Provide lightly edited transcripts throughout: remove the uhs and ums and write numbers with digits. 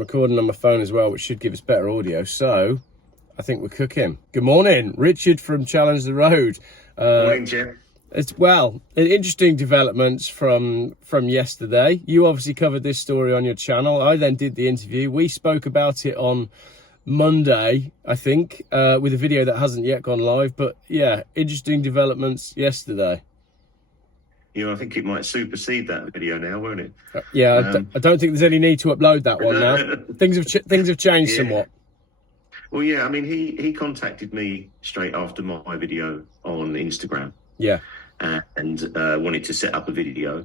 recording on my phone as well, which should give us better audio. So I think we're cooking. Good morning, Richard from Challenge the Road. Morning, Geoff. It's interesting developments from yesterday. You obviously covered this story on your channel. I then did the interview. We spoke about it on Monday, I think, with a video that hasn't yet gone live. But yeah, interesting developments yesterday. I think it might supersede that video now, won't it? Yeah, I don't think there's any need to upload that one now. Things have changed somewhat. Well, yeah, I mean, he contacted me straight after my video on Instagram. Yeah. And wanted to set up a video,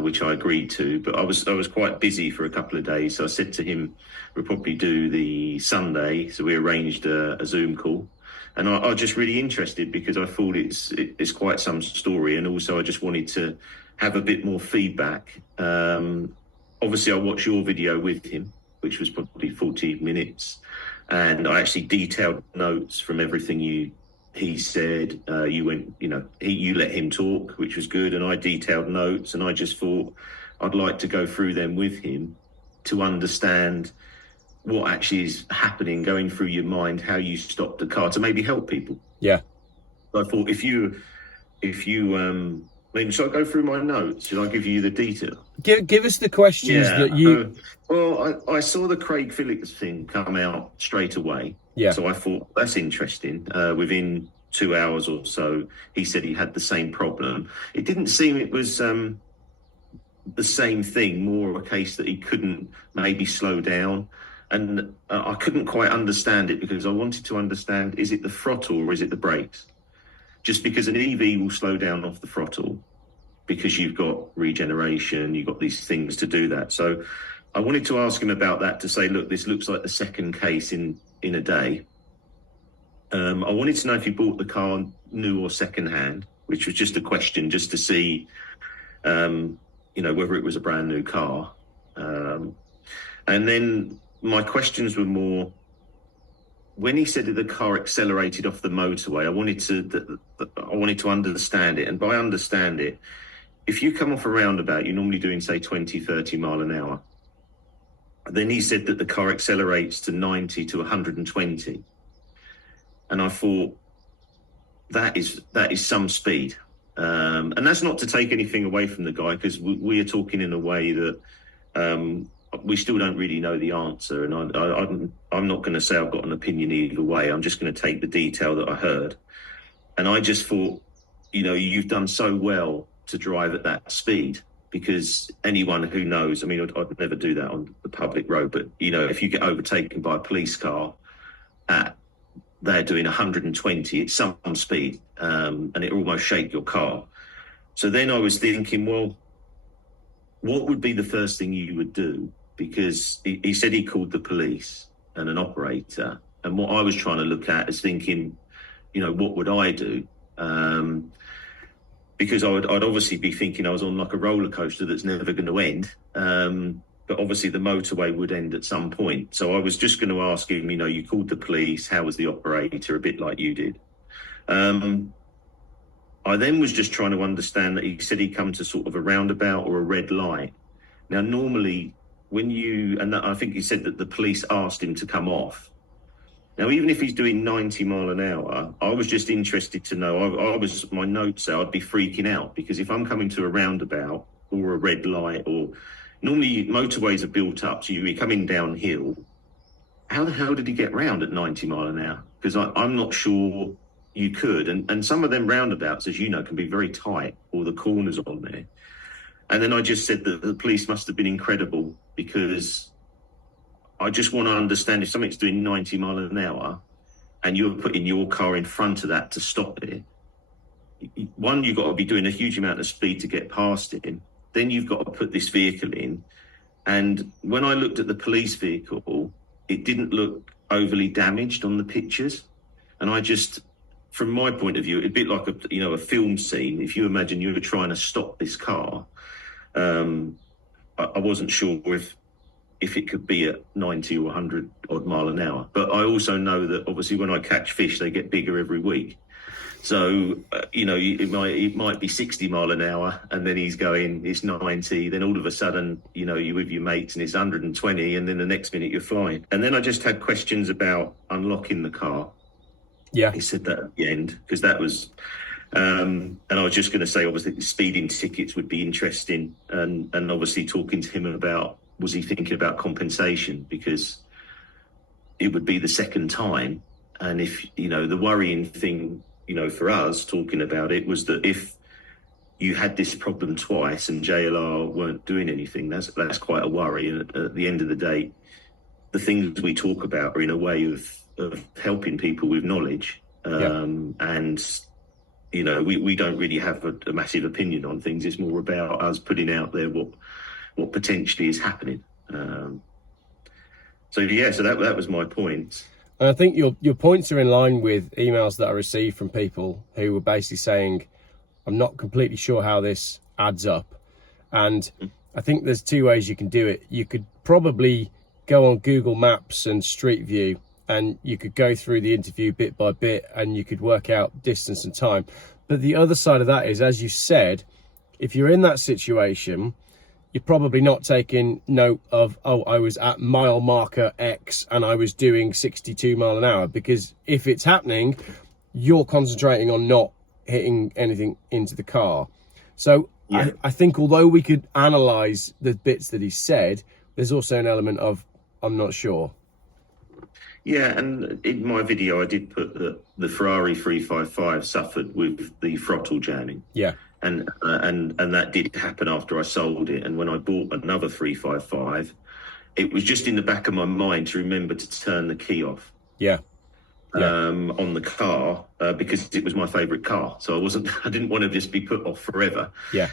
which I agreed to. But I was quite busy for a couple of days, so I said to him, we'll probably do the Sunday. So we arranged a Zoom call. And I was just really interested because I thought it's quite some story, and also I just wanted to have a bit more feedback. Obviously, I watched your video with him, which was probably 40 minutes, and I actually detailed notes from everything he said. You let him talk, which was good, and I detailed notes, and I just thought I'd like to go through them with him to understand what actually is happening, going through your mind, how you stopped the car, to maybe help people. Yeah. I thought if you should I go through my notes? Should I give you the detail? Give us the questions that you... Well, I saw the Craig Phillips thing come out straight away. Yeah. So I thought, that's interesting. Within 2 hours or so, he said he had the same problem. It didn't seem it was the same thing, more a case that he couldn't maybe slow down. And I couldn't quite understand it because I wanted to understand, is it the throttle or is it the brakes? Just because an EV will slow down off the throttle because you've got regeneration, you've got these things to do that. So I wanted to ask him about that, to say, look, this looks like the second case in a day. I wanted to know if he bought the car new or second hand, which was just a question, just to see, whether it was a brand new car. And then my questions were more, when he said that the car accelerated off the motorway, I wanted to understand it. And by understand it, if you come off a roundabout, you're normally doing, say, 20, 30 mile an hour. Then he said that the car accelerates to 90 to 120. And I thought, that is some speed. And that's not to take anything away from the guy, because we are talking in a way that we still don't really know the answer. And I'm not going to say I've got an opinion either way. I'm just going to take the detail that I heard. And I just thought, you've done so well to drive at that speed, because anyone who knows, I mean, I'd never do that on the public road, but, if you get overtaken by a police car they're doing 120, it's some speed, and it almost shake your car. So then I was thinking, well, what would be the first thing you would do? Because he said he called the police and an operator. And what I was trying to look at is thinking, what would I do? Because I'd obviously be thinking I was on like a roller coaster that's never going to end. But obviously the motorway would end at some point. So I was just going to ask him, you called the police, how was the operator, a bit like you did. I then was just trying to understand that he said he'd come to sort of a roundabout or a red light. Now, normally I think he said that the police asked him to come off. Now, even if he's doing 90 mile an hour, I was just interested to know, my notes say I'd be freaking out, because if I'm coming to a roundabout or a red light, or normally motorways are built up, so you're coming downhill. How the hell did he get round at 90 mile an hour? Because I'm not sure you could. And some of them roundabouts, as you know, can be very tight, or the corners on there. And then I just said that the police must have been incredible, because I just want to understand, if something's doing 90 mile an hour and you're putting your car in front of that to stop it, one, you've got to be doing a huge amount of speed to get past it. Then you've got to put this vehicle in. And when I looked at the police vehicle, it didn't look overly damaged on the pictures. And I just, from my point of view, it'd be like a film scene. If you imagine you were trying to stop this car, I wasn't sure if it could be at 90 or 100 odd mile an hour. But I also know that obviously when I catch fish, they get bigger every week. So, it might be 60 mile an hour, and then he's going, it's 90. Then all of a sudden, you're with your mates and it's 120, and then the next minute you're flying. And then I just had questions about unlocking the car. Yeah. He said that at the end, because that was, and I was just going to say, obviously, the speeding tickets would be interesting, and obviously talking to him about, was he thinking about compensation, because it would be the second time. And if, the worrying thing, for us talking about it, was that if you had this problem twice and JLR weren't doing anything, that's quite a worry. And at the end of the day, the things we talk about are in a way of helping people with knowledge. And, we don't really have a massive opinion on things. It's more about us putting out there what potentially is happening. So that was my point. And I think your points are in line with emails that I received from people who were basically saying, I'm not completely sure how this adds up. And I think there's two ways you can do it. You could probably go on Google Maps and Street View, and you could go through the interview bit by bit, and you could work out distance and time. But the other side of that is, as you said, if you're in that situation, you're probably not taking note of, I was at mile marker X and I was doing 62 mile an hour, because if it's happening, you're concentrating on not hitting anything into the car. So yeah. I think although we could analyze the bits that he said, there's also an element of, I'm not sure. Yeah, and in my video, I did put that the Ferrari 355 suffered with the throttle jamming. Yeah. And that did happen after I sold it. And when I bought another 355, it was just in the back of my mind to remember to turn the key off. Yeah. On the car, because it was my favourite car. So I didn't want to just be put off forever. Yeah.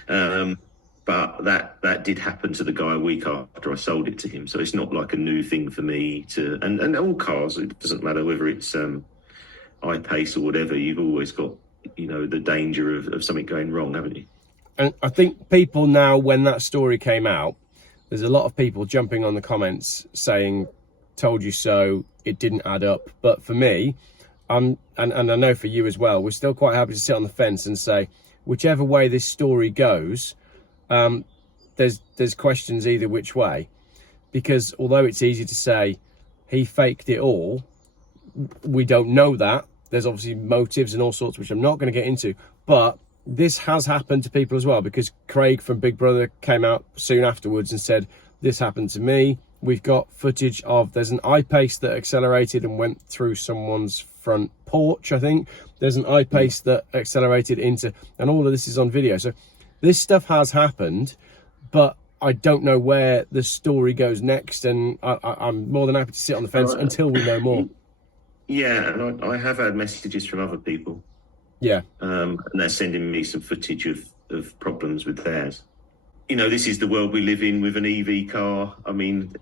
But that did happen to the guy a week after I sold it to him. So it's not like a new thing for me to, and all cars, it doesn't matter whether it's iPace or whatever, you've always got, the danger of something going wrong, haven't you? And I think people now, when that story came out, there's a lot of people jumping on the comments saying, told you so, it didn't add up. But for me, and I know for you as well, we're still quite happy to sit on the fence and say, whichever way this story goes, there's questions either which way. Because although it's easy to say he faked it all, we don't know that. There's obviously motives and all sorts, which I'm not going to get into. But this has happened to people as well, because Craig from Big Brother came out soon afterwards and said, this happened to me. We've got footage of, there's an iPace that accelerated and went through someone's front porch, I think. There's an iPace that accelerated into, and all of this is on video. So this stuff has happened, but I don't know where the story goes next. And I'm more than happy to sit on the fence until we know more. Yeah, and I have had messages from other people. Yeah. And they're sending me some footage of problems with theirs. This is the world we live in with an EV car. I mean,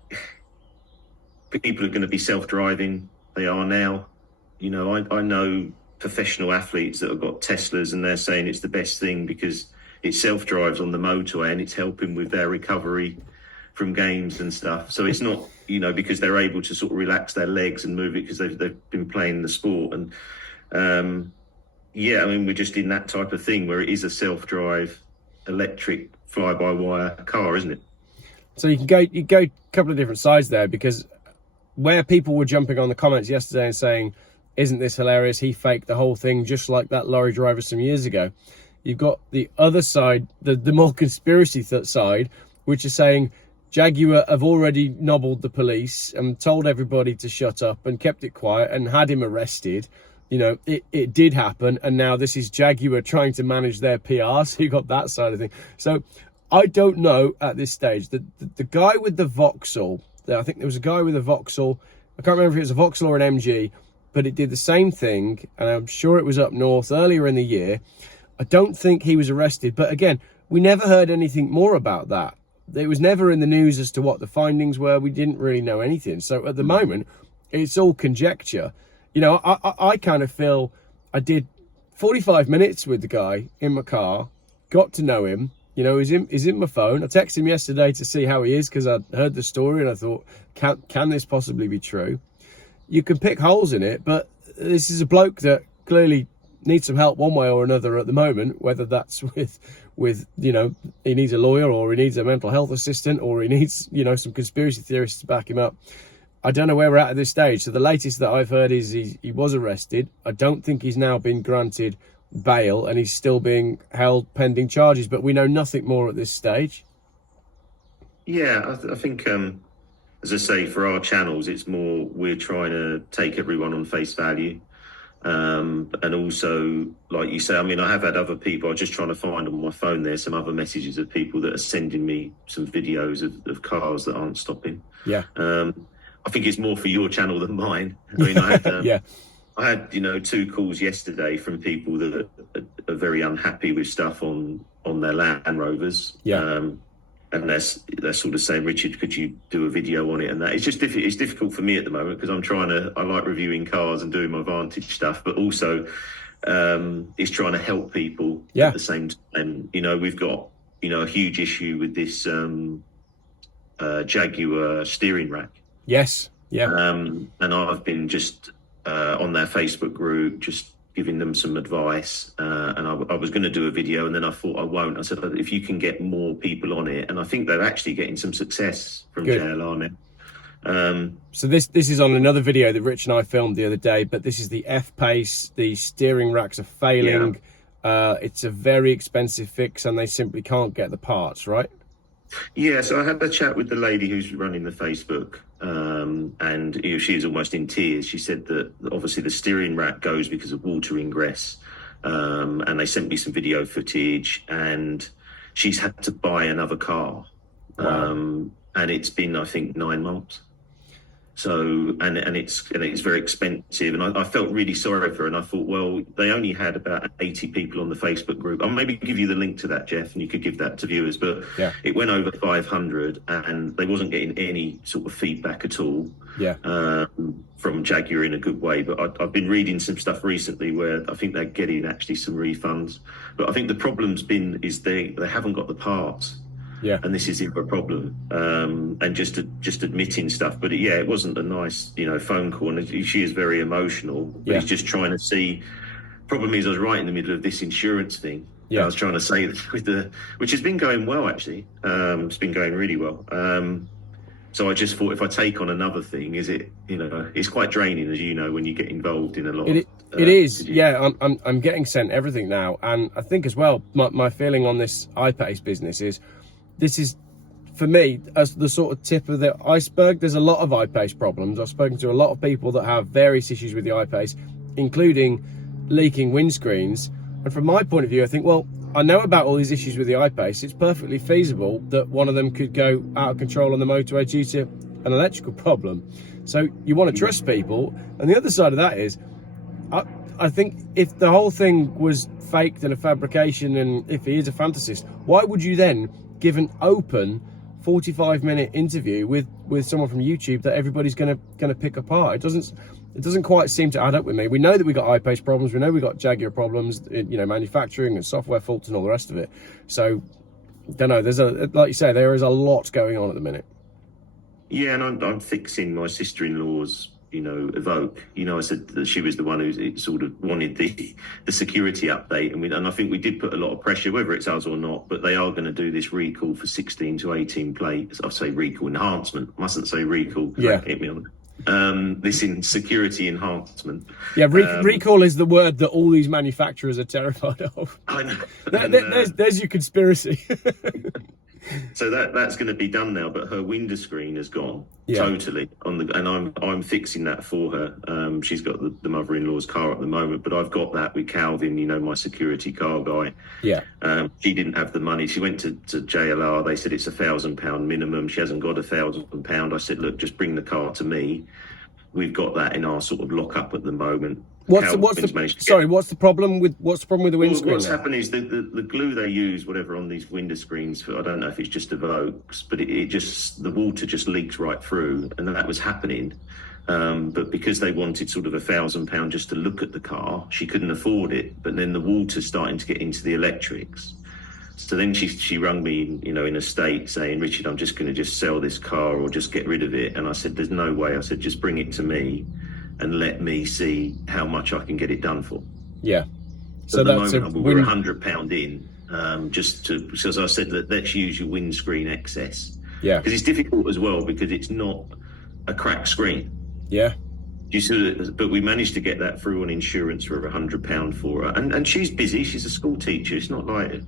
people are going to be self-driving. They are now. I know professional athletes that have got Teslas, and they're saying it's the best thing because it self-drives on the motorway and it's helping with their recovery from games and stuff. So it's not, because they're able to sort of relax their legs and move it because they've been playing the sport. And we're just in that type of thing where it is a self-drive electric fly-by-wire car, isn't it? So you go a couple of different sides there, because where people were jumping on the comments yesterday and saying, isn't this hilarious? He faked the whole thing just like that lorry driver some years ago. You've got the other side, the more conspiracy side, which is saying Jaguar have already nobbled the police and told everybody to shut up and kept it quiet and had him arrested. It did happen, and now this is Jaguar trying to manage their PR, so you got that side of thing. So I don't know at this stage. The guy with the Vauxhall, I think there was a guy with a Vauxhall, I can't remember if it was a Vauxhall or an MG, but it did the same thing, and I'm sure it was up north earlier in the year. I don't think he was arrested, but again, we never heard anything more about that. It was never in the news as to what the findings were. We didn't really know anything. So at the moment, it's all conjecture. I kind of feel I did 45 minutes with the guy in my car, got to know him. He's in my phone. I texted him yesterday to see how he is because I'd heard the story and I thought, can this possibly be true? You can pick holes in it, but this is a bloke that clearly needs some help one way or another at the moment, whether that's with you know, he needs a lawyer, or he needs a mental health assistant, or he needs, you know, some conspiracy theorists to back him up. I don't know where we're at this stage. So the latest that I've heard is he was arrested. I don't think he's now been granted bail, and he's still being held pending charges, but we know nothing more at this stage. Yeah, I think, as I say, for our channels, it's more we're trying to take everyone on face value. And also, like you say, I mean, I have had other people, I'm just trying to find on my phone, there's some other messages of people that are sending me some videos of cars that aren't stopping. Yeah. I think it's more for your channel than mine. I mean, I had, yeah. I had, you know, 2 calls yesterday from people that are very unhappy with stuff on their Land Rovers. Yeah. And they're sort of saying, Richard, could you do a video on it? And that it's just it's difficult for me at the moment, because I like reviewing cars and doing my Vantage stuff, but also it's trying to help people at the same time. You know, we've got, you know, a huge issue with this Jaguar steering rack. Yes. Yeah. And I've been just on their Facebook group, just giving them some advice. And I was going to do a video, and then I thought I won't. I said, if you can get more people on it, and I think they're actually getting some success from JLR now. So this is on another video that Rich and I filmed the other day, but this is the F-Pace. The steering racks are failing. Yeah. It's a very expensive fix, and they simply can't get the parts, right? Yeah, so I had a chat with the lady who's running the Facebook, and you know, she was almost in tears. She said that obviously the steering rack goes because of water ingress, and they sent me some video footage, and she's had to buy another car. Wow. And it's been, I think, 9 months. So, and it's very expensive, and I felt really sorry for her, and I thought, well, they only had about 80 people on the Facebook group. I'll maybe give you the link to that, Geoff, and you could give that to viewers, but it went over 500, and they wasn't getting any sort of feedback at all from Jaguar in a good way. But I've been reading some stuff recently where I think they're getting actually some refunds, but I think the problem's is they haven't got the parts. Yeah, and this is a problem, and just admitting stuff. But it wasn't a nice, you know, phone call, and she is very emotional. But he's just trying to see. Problem is, I was right in the middle of this insurance thing. Yeah, I was trying to say that which has been going well actually. It's been going really well. So I just thought, if I take on another thing, is it, you know, it's quite draining, as you know, when you get involved in a lot. It is. Yeah, I'm getting sent everything now, and I think as well, my feeling on this iPace business is, this is, for me, as the sort of tip of the iceberg. There's a lot of iPace problems. I've spoken to a lot of people that have various issues with the iPace, including leaking windscreens. And from my point of view, I think, well, I know about all these issues with the iPace. It's perfectly feasible that one of them could go out of control on the motorway due to an electrical problem. So you want to trust people. And the other side of that is, I think if the whole thing was faked and a fabrication, and if he is a fantasist, why would you then give an open 45-minute interview with someone from YouTube that everybody's gonna pick apart? It doesn't quite seem to add up with me. We know that we got iPace problems. We know we got Jaguar problems, you know, manufacturing and software faults and all the rest of it. So, don't know. Like you say, there is a lot going on at the minute. Yeah, and I'm fixing my sister-in-law's, you know, Evoque. You know, I said that she was the one who sort of wanted the security update, and I think we did put a lot of pressure, whether it's us or not, but they are going to do this recall for 16 to 18 plates. I'll say recall enhancement. I mustn't say recall. Yeah. Hit me on this in security enhancement. Yeah, recall is the word that all these manufacturers are terrified of. I know. There's your conspiracy. So that's going to be done now, but her window screen has gone totally and I'm fixing that for her. She's got the mother-in-law's car at the moment, but I've got that with Calvin, you know, my security car guy. Yeah. She didn't have the money. She went to JLR. They said it's £1,000 minimum. She hasn't got £1,000. I said, look, just bring the car to me. We've got that in our sort of lockup at the moment. What's the problem with the windscreen? What's happened is the glue they use, whatever, on these window screens, I don't know if it's just Evoques, but the water just leaks right through, and that was happening. But because they wanted sort of £1,000 just to look at the car, she couldn't afford it. But then the water's starting to get into the electrics. So then she rung me, you know, in a state saying, Richard, I'm just going to sell this car or just get rid of it. And I said, there's no way. I said, just bring it to me and let me see how much I can get it done for. Yeah. So At the that's a moment, we're £100 in, just to, because I said that let's use your windscreen excess. Yeah. Because it's difficult as well, because it's not a cracked screen. Yeah. You see, but we managed to get that through on insurance for £100 for her. And she's busy. She's a school teacher. It's not like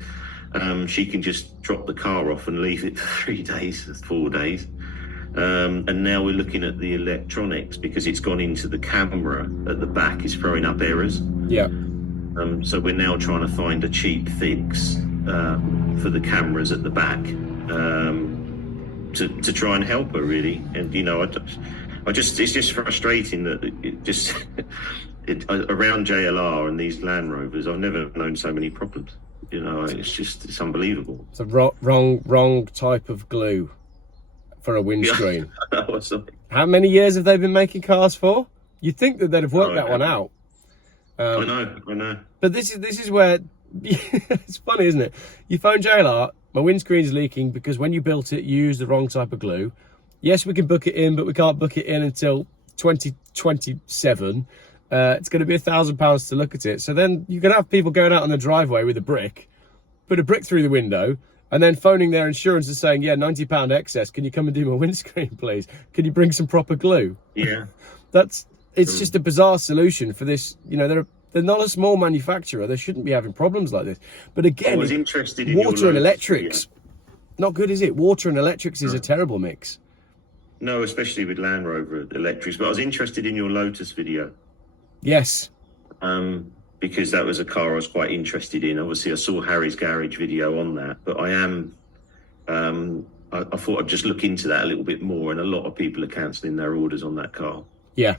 she can just drop the car off and leave it for 3 days, 4 days. And now we're looking at the electronics, because it's gone into the camera at the back, is throwing up errors. Yeah. So we're now trying to find a cheap fix for the cameras at the back, to try and help her, really. And it's just frustrating that it just around JLR and these Land Rovers, I've never known so many problems. It's unbelievable. It's a wrong type of glue for a windscreen. Yeah. How many years have they been making cars for? You'd think that they'd have worked that one out. I know. But this is where it's funny, isn't it? You phone JLR, my windscreen's leaking because when you built it, you used the wrong type of glue. Yes, we can book it in, but we can't book it in until 2027. It's going to be £1,000 to look at it. So then you're going to have people going out on the driveway with a brick, put a brick through the window, and then phoning their insurance and saying, yeah, £90 excess. Can you come and do my windscreen, please? Can you bring some proper glue? Yeah. It's just a bizarre solution for this. They're not a small manufacturer. They shouldn't be having problems like this. But again, I was interested in water your and Lotus electrics. video. Not good, is it? Water and electrics is a terrible mix. No, especially with Land Rover electrics. But I was interested in your Lotus video. Yes. Because that was a car I was quite interested in. Obviously, I saw Harry's garage video on that, but I thought I'd just look into that a little bit more, and a lot of people are cancelling their orders on that car. Yeah.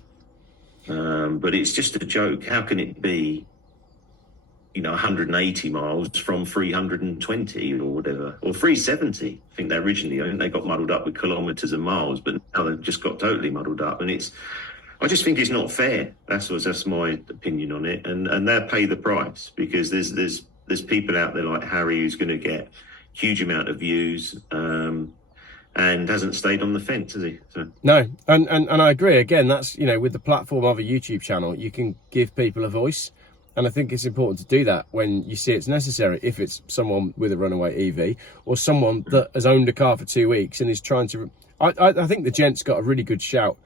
But it's just a joke. How can it be, 180 miles from 320 or whatever, or 370? I think they got muddled up with kilometres and miles, but now they've just got totally muddled up, and I just think it's not fair. That's my opinion on it, and they'll pay the price, because there's people out there like Harry who's going to get huge amount of views, and hasn't stayed on the fence, has he? So. No, and I agree. Again, that's with the platform of a YouTube channel, you can give people a voice, and I think it's important to do that when you see it's necessary. If it's someone with a Runaway EV or someone that has owned a car for 2 weeks and is trying to, I think the gent's got a really good shout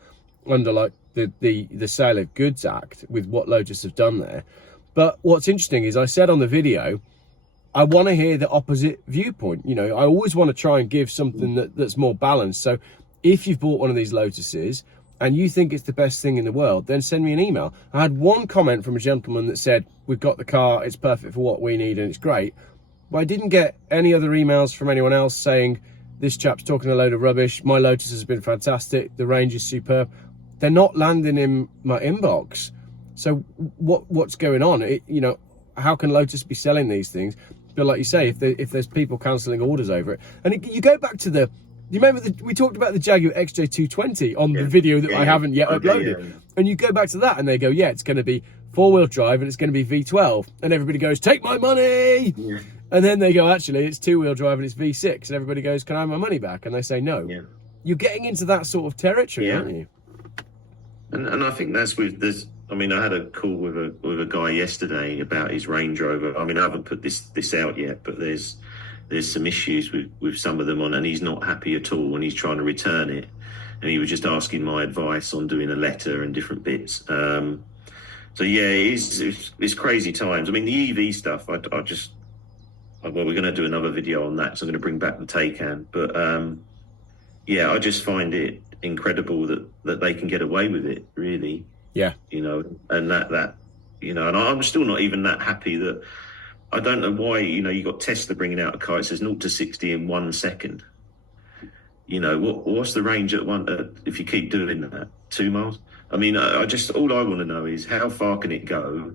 under like the Sale of Goods Act with what Lotus have done there. But what's interesting is I said on the video, I want to hear the opposite viewpoint. I always want to try and give something that's more balanced. So if you've bought one of these Lotuses and you think it's the best thing in the world, then send me an email. I had one comment from a gentleman that said, we've got the car, it's perfect for what we need and it's great. But I didn't get any other emails from anyone else saying, this chap's talking a load of rubbish, my Lotus has been fantastic, the range is superb. They're not landing in my inbox. So what's going on? How can Lotus be selling these things? But like you say, if there's people cancelling orders over it, and you go back to you remember we talked about the Jaguar XJ220 on the video that I haven't yet uploaded, and you go back to that and they go, yeah, it's going to be 4-wheel drive and it's going to be V12, and everybody goes, take my money. Yeah. And then they go, actually, it's 2-wheel drive and it's V6, and everybody goes, can I have my money back? And they say no. Yeah. You're getting into that sort of territory, aren't you? And I think that's with this. I mean, I had a call with a guy yesterday about his Range Rover. I mean, I haven't put this out yet, but there's some issues with some of them on, and he's not happy at all when he's trying to return it. And he was just asking my advice on doing a letter and different bits. So yeah, it's crazy times. I mean, the EV stuff, we're going to do another video on that, so I'm going to bring back the Taycan. But yeah, I just find it incredible that they can get away with it, really. Yeah. And that and I'm still not even that happy that I don't know why, you got Tesla bringing out a car, it says 0 to 60 in 1 second. What's the range at if you keep doing that? 2 miles? I mean, all I want to know is how far can it go?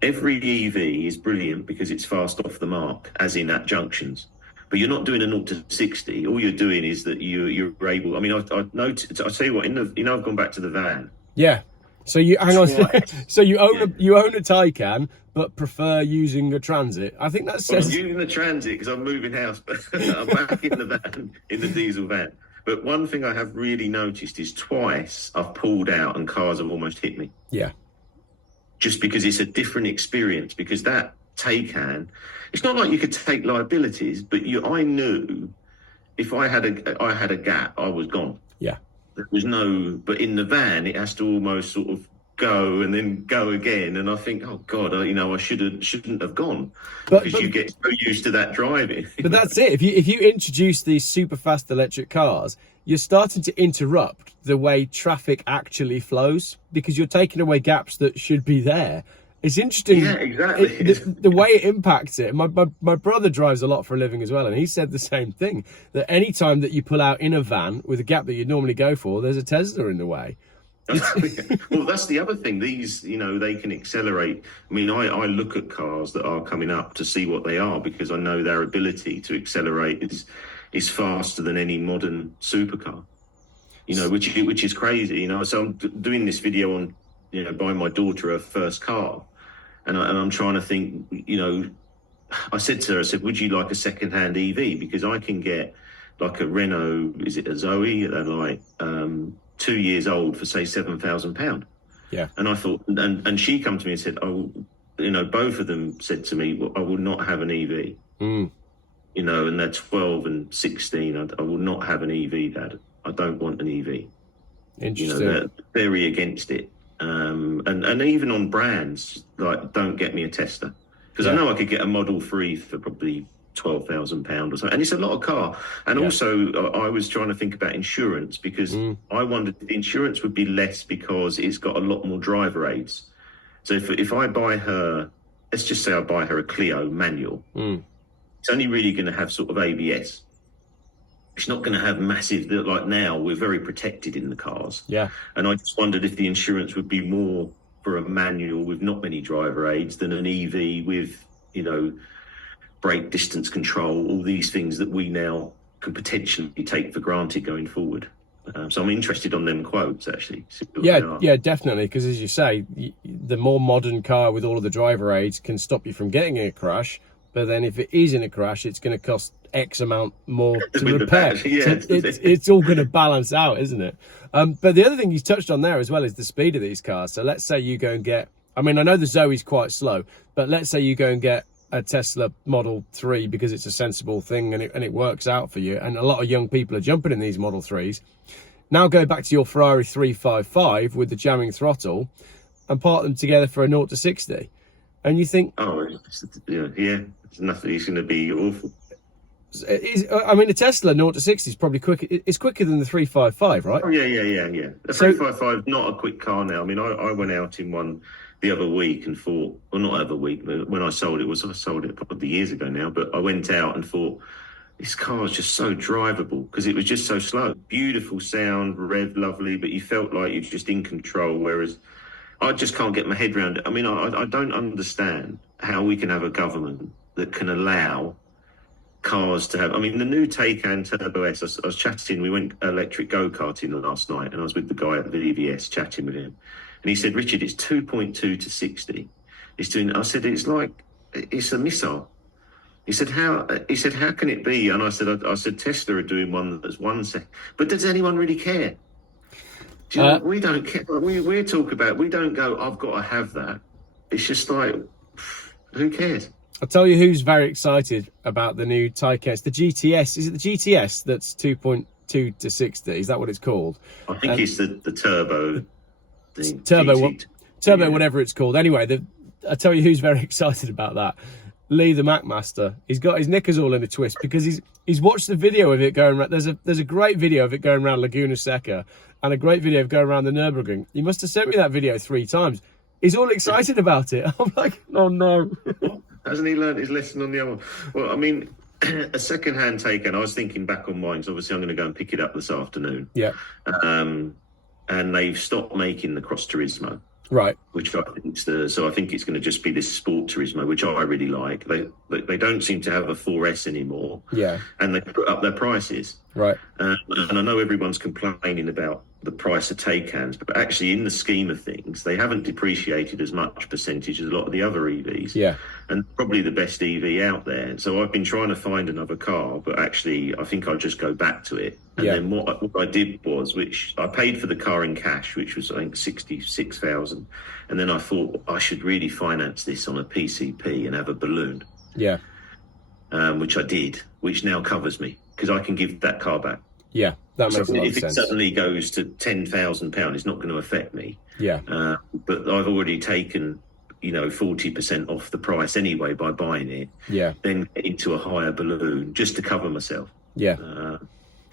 Every EV is brilliant because it's fast off the mark, as in at junctions. But you're not doing a 0 to 60. All you're doing is that you're able. I mean, I noticed. I'll tell you what. I've gone back to the van. Yeah. So you hang on. So you own a Taycan, but prefer using a Transit. I think that says. I'm using the Transit because I'm moving house, but I'm back in the van, in the diesel van. But one thing I have really noticed is twice I've pulled out and cars have almost hit me. Yeah. just because it's a different experience. Because that Taycan, it's not like you could take liabilities, but I knew if I had a gap, I was gone. Yeah. There was no, but in the van, it has to almost sort of go and then go again. And I think, oh God, I shouldn't have gone, because you get so used to that driving. But that's it. If you introduce these super fast electric cars, you're starting to interrupt the way traffic actually flows, because you're taking away gaps that should be there. It's interesting. Yeah, exactly. The way it impacts it. My brother drives a lot for a living as well, and he said the same thing, that any time that you pull out in a van with a gap that you'd normally go for, there's a Tesla in the way. Well, that's the other thing. These, they can accelerate. I mean, I look at cars that are coming up to see what they are, because I know their ability to accelerate is faster than any modern supercar. Which is crazy. So I'm doing this video on, buying my daughter her first car, and I'm trying to think. I said to her, would you like a second-hand EV? Because I can get like a Renault, is it a Zoe? They're like 2 years old for say £7,000. Yeah. And I thought, and she come to me and said, oh, both of them said to me, well, I will not have an EV. And they're 12 and 16. I will not have an EV, Dad. I don't want an EV. Interesting. They're very against it. And even on brands, like, don't get me a Tesla, because I know I could get a Model 3 for probably £12,000 or something, and it's a lot of car. And also, I was trying to think about insurance, because I wondered if the insurance would be less because it's got a lot more driver aids. So if I buy her, let's just say I buy her a Clio manual, it's only really going to have sort of ABS. It's not going to have massive, like now we're very protected in the cars. Yeah. And I just wondered if the insurance would be more for a manual with not many driver aids than an EV with, brake distance control, all these things that we now can potentially take for granted going forward. So I'm interested on them quotes, actually. Yeah, definitely. Because as you say, the more modern car with all of the driver aids can stop you from getting in a crash. But then if it is in a crash, it's going to cost X amount more to repair. So it's all going to balance out, isn't it? But the other thing you touched on there as well is the speed of these cars. So let's say you go and get, I mean, I know the Zoe's quite slow, but let's say you go and get a Tesla Model 3 because it's a sensible thing and it works out for you. And a lot of young people are jumping in these Model 3s. Now go back to your Ferrari 355 with the jamming throttle and part them together for a 0 to 60. And you think, there's nothing. It's going to be awful. I mean, a Tesla 0 to 60 is probably quicker. It's quicker than the 355, right? Oh, yeah. The 355 is not a quick car now. I mean, I went out in one the other week and thought, well, not other week, but when I sold it probably years ago now, but I went out and thought, this car is just so drivable, because it was just so slow. Beautiful sound, rev lovely, but you felt like you're just in control, whereas I just can't get my head around it. I mean, I don't understand how we can have a government that can allow cars to have, I mean, the new Taycan Turbo S, I was chatting, we went electric go-karting last night, and I was with the guy at the VVS chatting with him. And he said, Richard, it's 2.2 to 60. I said, it's a missile. He said, how can it be? And I said, Tesla are doing one that's 1 second. But does anyone really care? Do you know, we don't care. We talk about, we don't go, I've got to have that. It's just like, who cares? I'll tell you who's very excited about the new Taycan. It's the GTS. Is it the GTS that's 2.2 to 60? Is that what it's called? I think it's the turbo thing. Turbo, whatever it's called. Anyway, I'll tell you who's very excited about that. Lee, the Macmaster. He's got his knickers all in a twist because he's watched the video of it going around. There's a great video of it going around Laguna Seca and a great video of going around the Nürburgring. He must have sent me that video 3 times. He's all excited about it. I'm like, oh no. Hasn't he learned his lesson on the other one? Well, I mean, a second-hand Taycan, I was thinking back on mine, so obviously I'm going to go and pick it up this afternoon. Yeah. And they've stopped making the Cross Turismo. Right. Which I think so I think it's going to just be this Sport Turismo, which I really like. They don't seem to have a 4S anymore. Yeah. And they put up their prices. Right. And I know everyone's complaining about the price of Taycans, but actually in the scheme of things, they haven't depreciated as much percentage as a lot of the other EVs. Yeah. And probably the best EV out there. So I've been trying to find another car, but actually I think I'll just go back to it. And then what I did was, which I paid for the car in cash, which was I think 66,000. And then I thought I should really finance this on a PCP and have a balloon. Yeah. Which I did, which now covers me because I can give that car back. Yeah, that makes a lot of If it sense. suddenly goes to £10,000, it's not going to affect me. Yeah. But I've already taken, 40% off the price anyway by buying it. Yeah. Then get into a higher balloon just to cover myself. Yeah.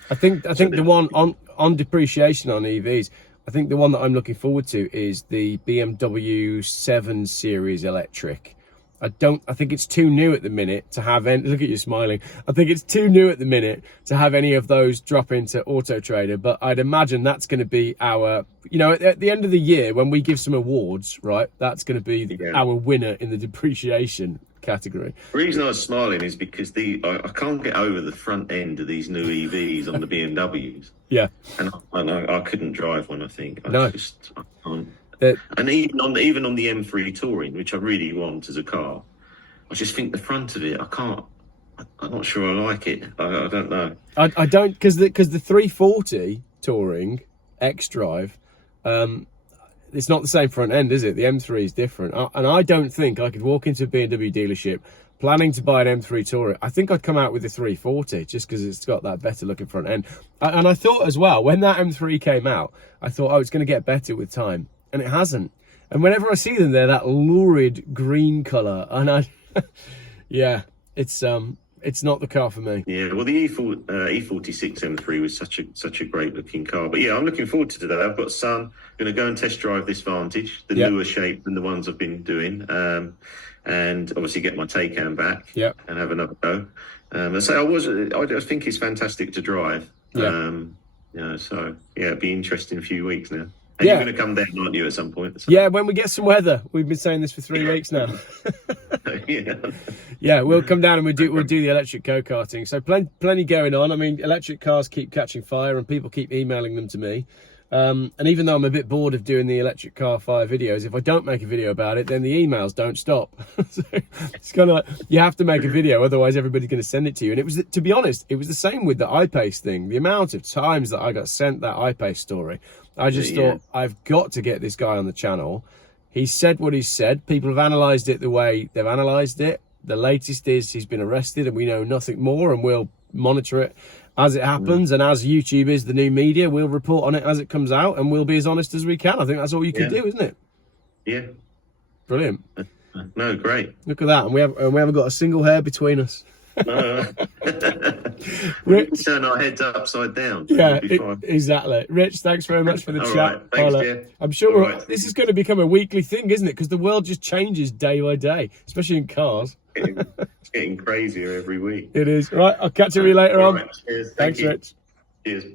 I think the one on depreciation on EVs, I think the one that I'm looking forward to is the BMW 7 Series electric. I think it's too new at the minute to have any, look at you smiling. I think it's too new at the minute to have any of those drop into Auto Trader, but I'd imagine that's going to be our, at the end of the year when we give some awards, right? That's going to be our winner in the depreciation category. The reason I was smiling is because I can't get over the front end of these new EVs on the BMWs. Yeah. And I couldn't drive one, I think. I can't. And even on the M3 Touring, which I really want as a car, I just think the front of it, I'm not sure I like it. I don't know. I don't, because the 340 Touring X-Drive, it's not the same front end, is it? The M3 is different. And I don't think I could walk into a BMW dealership planning to buy an M3 Touring. I think I'd come out with the 340 just because it's got that better looking front end. And I thought as well, when that M3 came out, I thought, it's going to get better with time. And it hasn't. And whenever I see them, they're that lurid green colour. And it's not the car for me. Yeah, well, the E46 M3 was such a great looking car. But yeah, I'm looking forward to today. I've got a son. I'm going to go and test drive this Vantage, the newer shape than the ones I've been doing, and obviously get my Taycan back and have another go. And so I think it's fantastic to drive. So it'll be interesting in a few weeks now. And you're going to come down, aren't you, at some point? So. Yeah, when we get some weather. We've been saying this for 3 weeks now. Yeah, we'll come down and we'll do the electric go-karting. So plenty going on. I mean, electric cars keep catching fire and people keep emailing them to me. And even though I'm a bit bored of doing the electric car fire videos, if I don't make a video about it, then the emails don't stop. So it's kind of like, you have to make a video, otherwise everybody's going to send it to you. And it was, to be honest, it was the same with the iPace thing. The amount of times that I got sent that iPace story, I just thought, I've got to get this guy on the channel. He said what he said. People have analysed it the way they've analysed it. The latest is he's been arrested and we know nothing more, and we'll monitor it as it happens. And as YouTube is the new media, we'll report on it as it comes out, and we'll be as honest as we can. I think that's all you can do, isn't it? Yeah. Brilliant. No, great. Look at that. And we haven't got a single hair between us. Rich, turn our heads upside down. Exactly. Rich, thanks very much for the chat. Right. Thanks, Geoff. I'm sure this is going to become a weekly thing, isn't it? Because the world just changes day by day, especially in cars. It's getting crazier every week. It is. Right, I'll catch you later on. Cheers. Thanks, Rich. Cheers.